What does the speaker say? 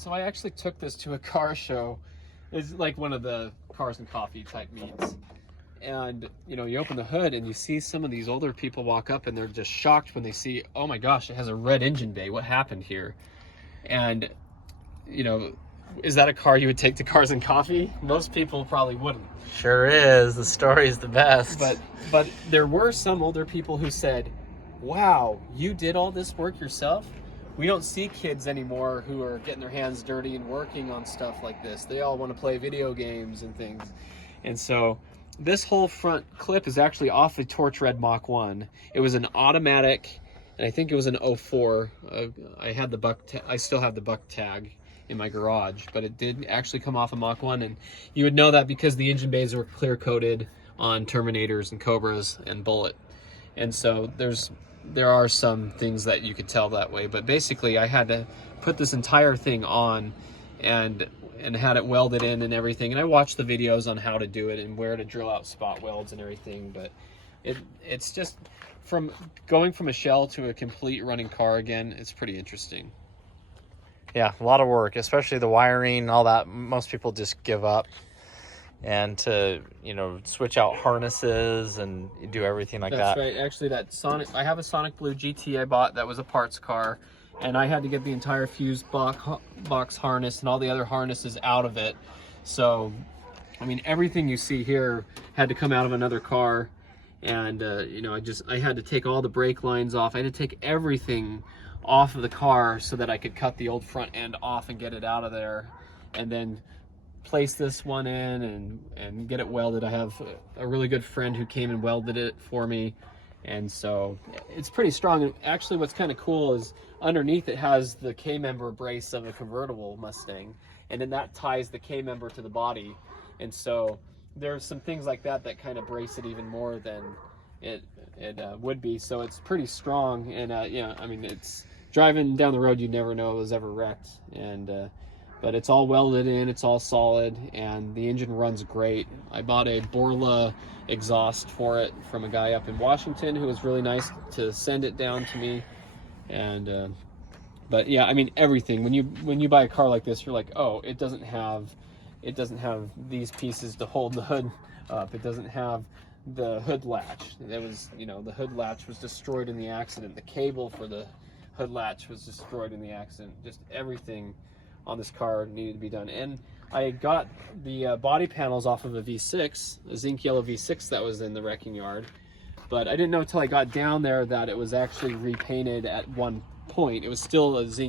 So I actually took this to a car show. It's like one of the cars and coffee type meets. And, you know, you open the hood and you see some of these older people walk up and they're just shocked when they see, oh my gosh, it has a red engine bay. What happened here? And, you know, is that a car you would take to Cars and Coffee? Most people probably wouldn't. Sure is. The story is the best. But there were some older people who said, wow, you did all this work yourself? We don't see kids anymore who are getting their hands dirty and working on stuff like this. They all want to play video games and things. And so this whole front clip is actually off a Torch Red Mach 1. It was an automatic, and I think it was an 04. I had the buck. I still have the buck tag in my garage, but it did actually come off a Mach 1, and you would know that because the engine bays were clear coated on Terminators and Cobras and Bullet. And so there are some things that you could tell that way, but basically I had to put this entire thing on and had it welded in and everything. And I watched the videos on how to do it and where to drill out spot welds and everything, but it's just from going from a shell to a complete running car again, it's pretty interesting. Yeah, a lot of work, especially the wiring, all that. Most people just give up. And to, you know, switch out harnesses and do everything like that. That's right. Actually, I have a Sonic Blue GT I bought that was a parts car, and I had to get the entire fuse box harness and all the other harnesses out of it. So, I mean, everything you see here had to come out of another car, and you know, I had to take all the brake lines off. I had to take everything off of the car so that I could cut the old front end off and get it out of there, and then place this one in and get it welded. I have a really good friend who came and welded it for me, and so it's pretty strong. And actually what's kind of cool is underneath it has the K-member brace of a convertible Mustang, and then that ties the K-member to the body, and so there's some things like that that kind of brace it even more than it would be. So it's pretty strong, and you know, I mean, it's driving down the road, you never know it was ever wrecked. And but it's all welded in, it's all solid, and the engine runs great. I bought a Borla exhaust for it from a guy up in Washington who was really nice to send it down to me. And but yeah, I mean, everything, when you buy a car like this, you're like, oh, it doesn't have these pieces to hold the hood up. It doesn't have the hood latch. It was, you know, the hood latch was destroyed in the accident. The cable for the hood latch was destroyed in the accident. Just everything on this car needed to be done. And I got the body panels off of a V6, a zinc yellow V6 that was in the wrecking yard, but I didn't know until I got down there that it was actually repainted at one point. It was still a zinc